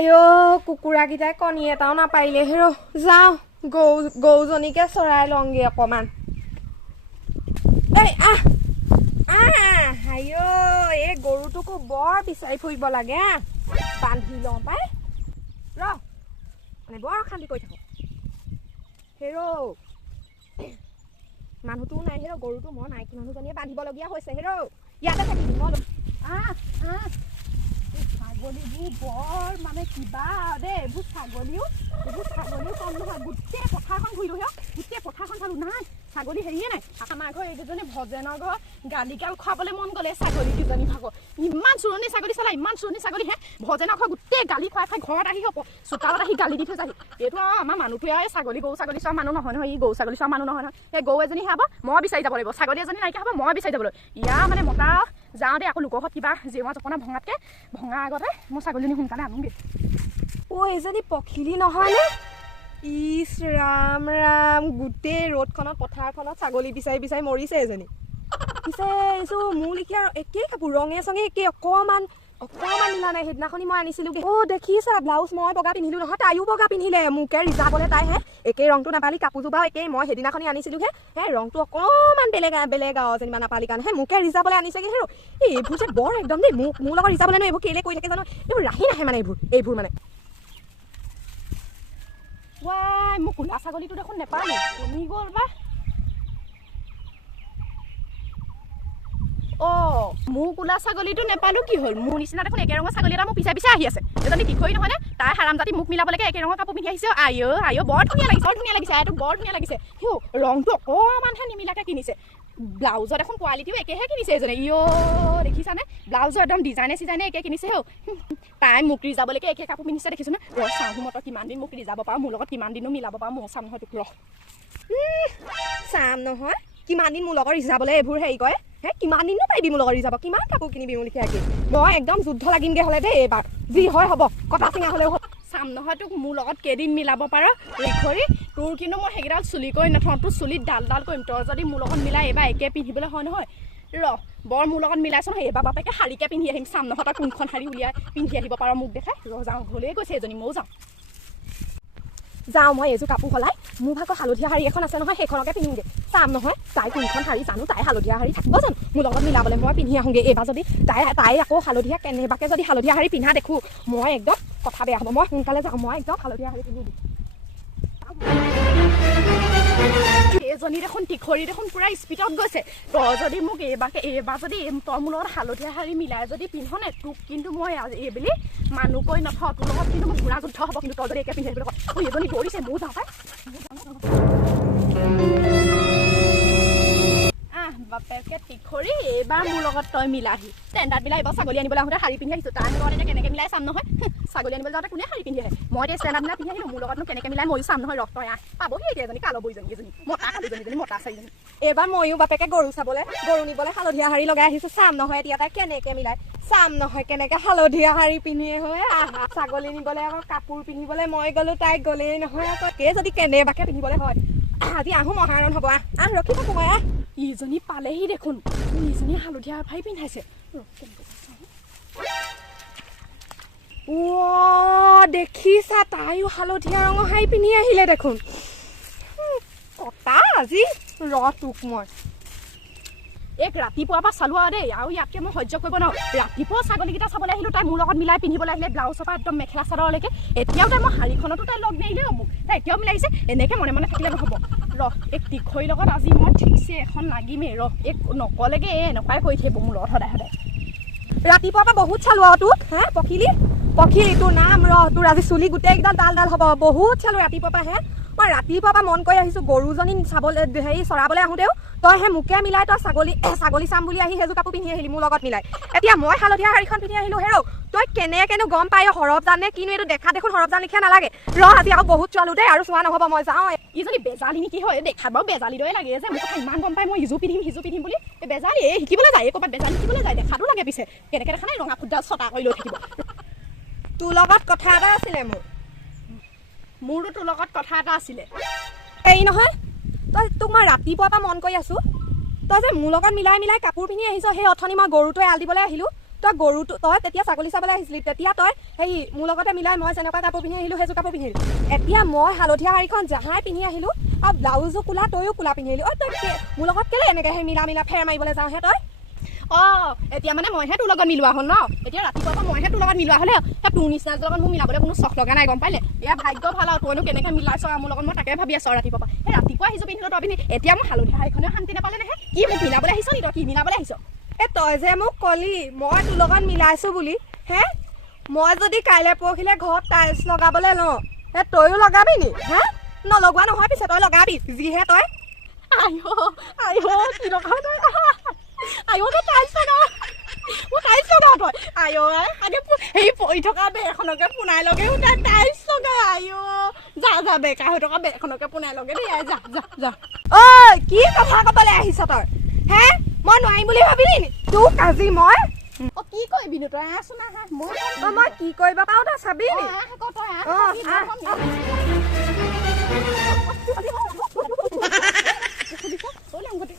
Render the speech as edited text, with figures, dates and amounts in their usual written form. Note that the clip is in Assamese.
আইও কুকুৰাকেইটাই কণী এটাও নাপাৰিলে হেৰ যাওঁ গৰুজনীকে চৰাই লওঁগে অকণমান এই আইও এই গৰুটোকো বৰ বিচাৰি ফুৰিব লাগে বান্ধি লওঁ পাই ৰ মানে বৰ অশান্তি কৰি থাকোঁ হেৰ মানুহটোও নাই হেৰ গৰুটো মই মাইকী মানুহজনীয়ে বান্ধিবলগীয়া হৈছে হেৰ ইয়াতে থাকিবি মই ছাগলীবোৰ বৰ মানে কিবা দেই এইবোৰ ছাগলীও কম নহয় গোটেই পথাৰখন ঘূৰিলোঁ হেৰ গোটেই পথাৰখন চালোঁ নাই ছাগলী হেৰিয়ে নাই আমাৰ ঘৰ এইকেইজনী ভজেনৰ ঘৰ গালিকাল খুৱাবলৈ মন গ'লে ছাগলী দুজনী ভাগৰ ইমান চুৰণি ছাগলী চালা ইমান চুৰণি ছাগলী হে ভজেনৰ ঘৰ গোটেই গালি খুৱাই ঘৰত আহি হ'ব চোতালত আহি গালি দি থৈ যাহি এইটো আৰু আমাৰ মানুহটোৱে আৰু গৰু ছাগলী চোৱা মানুহ নহয় নহয় ই গৰু ছাগলী চোৱা মানুহ নহয় নহয় সেই গৰু এজনী খাব মই বিচাৰি যাব লাগিব ছাগলী এজনী নাইকিয়া হ'ব মই বিচাৰি যাব লাগিব ইয়াৰ মানে মতা যাওঁ দে আকৌ লোকৰ ঘৰত কিবা জেওৰা জপনা ভঙাতকৈ ভঙা আগতে মই ছাগলীজনী সোনকালে আনোগৈ এইজনী পখিলি নহয়নে ইছ ৰাম ৰাম গোটেই ৰ'দখনত পথাৰখনত ছাগলী বিচাৰি বিচাৰি মৰিছে এজনী পিছে এইযোৰ মোৰ লিখীয়া একেই কাপোৰ ৰঙে চঙে একেই অকণমান মিলা নাই সেইদিনাখনি মই আনিছিলোঁ দেখিছা ব্লাউজ মই বগা পিন্ধিলোঁ নহয় তাইও বগা পিন্ধিলে মোকে ৰিজাবলৈ তাইহে একেই ৰংটো নাপালি কাপোৰযোৰ বাৰু একেই মই সেইদিনাখনি আনিছিলোঁহে ৰংটো অকণমান বেলেগ আৰু যেনিবা নাপালি কাৰণে মোকে ৰিজাবলৈ আনিছেগৈ হেৰ এইবোৰ যে বৰ একদম দেই মোৰ লগত ৰিজাবলৈ নহয় এইবোৰ কেলৈ কৰি থাকে জানো এইবোৰ ৰাহি নাহে মানে এইবোৰ মানে ৱাই মোৰ কোলা ছাগলীটো দেখোন নেপালোঁ কমি গ'ল বা মোৰ কোলা ছাগলীটো নেপালোঁ কি হ'ল মোৰ নিচিনা দেখোন একে ৰঙৰ ছাগলী এটা মোৰ পিছে আহি আছে এজনী কিশোৰী নহয়নে তাই হাৰামজাতি মোক মিলাবলৈকে একে ৰঙৰ কাপোৰ পিন্ধি আহিছে আইঅ বৰ ধুনীয়া লাগিছে এইটো বৰ ধুনীয়া লাগিছে সিও ৰংটো অকণমানহে নিমিলাকৈ কিনিছে ব্লাউজত এখন কোৱালিটিও একেহে কিনিছে এজনে দেখিছানে ব্লাউজৰ একদম ডিজাইনে একে কিনিছে তাই মোক ৰিজাবলৈকে একে কাপোৰ পিন্ধিছে দেখিছোঁ নে চাওঁ মতৰ কিমান দিন মোক ৰিজাব পাৰোঁ মোৰ লগত কিমান দিনো মিলাব পাৰোঁ মোৰ চাম নহয় তোক চাম নহয় কিমান দিন মোৰ লগত ৰিজাবলৈ এইবোৰ হেৰি কৰে কিমান দিনো পাৰিবি মোৰ লগত ৰিজাব কিমান কাপোৰ কিনিবি মোৰ লিখীয়াকৈ মই একদম যুদ্ধ লাগিমগৈ হ'লে দেই এইবাৰ যি হয় হ'ব কটা চিঙা হ'লেও চাম নহয় তোক মোৰ লগত কেইদিন মিলাব পাৰ ৰিখৰি তোৰ কিন্তু মই সেইকেইডাল চুলি কৰি নথওঁ তোৰ চুলিত ডাল কৰিম তই যদি মোৰ লগত মিলাই এইবাৰ একে পিন্ধিবলৈ হয় নহয় বৰ মোৰ লগত মিলাইছোঁ নহয় এইবাৰ বাপেকে শাৰীকে পিন্ধি আহিম চাম নহয় তই কোনখন শাৰী উলিয়াই পিন্ধি আহিব পাৰ মোক দেখাই যাওঁ ঘৰলৈ গৈছে এজনী ময়ো যাওঁ মই এইযোৰ কাপোৰ সলাই মোৰ ভাগৰ হালধীয়া শাৰী এখন আছে নহয় সেইখনকে পিন্ধিমগৈ চাম নহয় তাই কোনখন শাৰী জানো তাই হালধীয়া শাৰী থাকিব জানো মোৰ লগত মিলাবলৈ মই পিন্ধি আহোঁগৈ এইবাৰ যদি তাই আকৌ হালধীয়া কেনেবাকৈ যদি হালধীয়া শাৰী পিন্ধা দেখোঁ মই একদম কথা বেয়া হ'ব মই সোনকালে যাওঁ মই একদম হালধীয়া শাৰী পিন্ধি দিম এইজনী দেখোন টিখৰি দেখোন পুৰা স্পীডত গৈছে তই যদি মোক এইবাৰ যদি তই মোৰ লগত হালধীয়া শাৰী মিলাই যদি পিন্ধনে তোক কিন্তু মই এইবুলি মানুহ কৈ নথওঁ তোৰ লগত কিন্তু মোৰ ঘূৰা যুদ্ধ হ'ব কিন্তু তই যদি একে পিন্ধি আহিবলৈ কয় এইজনী দৌৰিছে মোৰ যাওঁ পাই বাপেকে টিখৰি এইবাৰ মোৰ লগত তই মিলাহি ষ্টেণ্ডাৰ্ড মিলাই এইবাৰ ছাগলী আনিবলৈ আহোঁতে শাৰী পিন্ধি আহিছোঁ তাৰ লগত এতিয়া কেনেকৈ মিলাই চাম নহয় ছাগলী আনিবলৈ যাওঁতে কোনে শাৰী পিন্ধি আহে মই এতিয়া ষ্টেণ্ডাৰ্ড মিলাই পিন্ধি আহিলোঁ মোৰ লগতনো কেনেকৈ মিলাই ময়ো চাম নহয় ৰক্তই পাবহি এতিয়া এজনী কালো বৈজনী মতা কালিজনী মতা চাৰিজনী এইবাৰ ময়ো বাপেকে গৰু নিবলৈ হালধীয়া শাৰী লগাই আহিছোঁ চাম নহয় এতিয়া তাই কেনেকৈ মিলাই চাম নহয় কেনেকৈ হালধীয়া শাৰী পিন্ধিয়ে হয় ছাগলী নিবলৈ আকৌ কাপোৰ পিন্ধিবলৈ মই গ'লোঁ তাই গ'লেই নহয় আকৌ যদি কেনেবাকৈ পিন্ধিবলৈ হয় আজি আহোঁ মহাৰণ হ'ব ৰখি থাকোঁ মই ইজনী পালেহি দেখোন ইজনী হালধীয়া শাৰী পিন্ধাইছে দেখিছা তাইও হালধীয়া ৰঙৰ শাৰী পিন্ধি আহিলে দেখোন কটা আজি তোক মই ৰাতিপুৱাৰ পৰা চালোঁ আৰু দেই আৰু ইয়াতকৈ মই সহ্য কৰিব নোৱাৰোঁ ৰাতিপুৱা ছাগলীকেইটা চাবলৈ আহিলোঁ তাই মোৰ লগত মিলাই পিন্ধিবলৈ আহিলে ব্লাউজৰ পৰা একদম মেখেলা চাদৰলৈকে এতিয়াও তাই মই শাৰীখনতো তাই লগ নাহিলে হ'ব তাই এতিয়াও মিলাইছে এনেকৈ মনে থাকিলে নহ'ব এক টিখৰিৰ লগত আজি মই ঠিকছে এখন লাগিমেই নকলেগৈ এনেকুৱাই কৰি থাকিব মোৰ লগত সদায় ৰাতিপুৱাৰ পৰা বহুত চালোঁ আৰু তোক পখিলি তোৰ নাম তোৰ আজি চুলি গোটেইকেইডাল ডাল হ'ব বহুত চালোঁ ৰাতিপুৱাৰ পৰা মই ৰাতিপুৱাৰ পৰা মন কৰি আহিছোঁ গৰুজনী চাবলৈ চৰাবলৈ আহোঁতেও তই মোকে মিলাই তই ছাগলী চাম বুলি আহি সেইযোৰ কাপোৰ পিন্ধি আহিলি মোৰ লগত মিলাই এতিয়া মই হালধীয়া শাৰীখন পিন্ধি আহিলোঁ তই কেনেকেনো গম পাই সৰবজান নে কিনো এইটো দেখা দেখোন সৰবজান লিখীয়া নালাগে আজি আৰু বহুত চোৱালোঁ দেই আৰু চোৱা নহ'ব মই যাওঁ ইজনী বেজালি নেকি হয় দেখাত বাৰু বেজালি দৰে লাগে যে মোক ইমান গম পাই মই ইজোৰ পিন্ধিম বুলি বেজালি শিকিবলৈ যায় ক'ৰবাত বেজালি শিকিবলৈ যায় দেখাটো লাগে পিছে কেনেকৈ দেখা নাই ৰঙা ফুটডাল ছটা কৰি লৈ থাকিব তোৰ লগত কথা এটা আছিলে মোৰো তোৰ লগত কথা এটা আছিলে এই নহয় তোক মই ৰাতিপুৱাৰ পৰা মন কৰি আছোঁ তই যে মোৰ লগত মিলাই কাপোৰ পিন্ধি আহিছ সেই অথনি মই গৰুটোৱে এৰাল দিবলৈ আহিলোঁ তই গৰুটো তই তেতিয়া ছাগলী চাবলৈ আহিছিলি তেতিয়া তই সেই মোৰ লগতে মিলাই মই যেনেকুৱা কাপোৰ পিন্ধি আহিলোঁ সেইযোৰ কাপোৰ পিন্ধিলি এতিয়া মই হালধীয়া শাড়ীখন জাহাই পিন্ধি আহিলোঁ আৰু ব্লাউজো কোলা তয়ো কোলা পিন্ধি আহিলি তই মোৰ লগত কেলে এনেকৈ সেই মিলা ফেৰ মাৰিবলৈ যাওঁহে তই এতিয়া মানে মইহে তোৰ লগত মিলোৱা হ'ল ন এতিয়া ৰাতিপুৱাৰ পৰা মইহে তোৰ লগত মিলোৱা হ'লে তোৰ নিচিনা লগত মোক মিলাবলৈ কোনো চখ লগা নাই গম পাইলে এয়া ভাগ্য ভাল আৰু তইনো কেনেকৈ মিলাইছ মোৰ লগত মই তাকে ভাবি আছোঁ ৰাতিপুৱা পৰা সেই ৰাতিপুৱা আহিছোঁ পিন্ধিলোঁ তই পিন্ধি এতিয়া মোৰ হালধীয়া শাড়ীখনেও শান্তি নাপালে নহয় কি মোক মিলাবলৈ আহিছ নি তই কি মিলাবলৈ আহিছ তই যে মোক কলি মই তোৰ লগত মিলাইছোঁ বুলি হে মই যদি কাইলৈ পৰহিলৈ ঘৰত টাইলছ লগাবলৈ লওঁ তইও লগাবি নি হে নলগোৱা নহয় পিছে তই লগাবি যিহে তই কি লগাৱ তই তই টাইলছ লগাৱ মই টাইলছ লগাৱ তই আগে সেই পৰি থকা বেৰখনকে পোনাই লগেও তাই টাইলছ লগাই যা বেকা হৈ থকা বেৰখনকে পোনাই লগে দেই যা ঐ কি কথা ক'বলৈ আহিছ তই হে মই নোৱাৰিম বুলি ভাবিলি নি তোক আজি মই কি কৰিবিনো তই আছো না মই কি কৰিব পাৰোঁ তই চাবি নি Ôi, làm cái gì?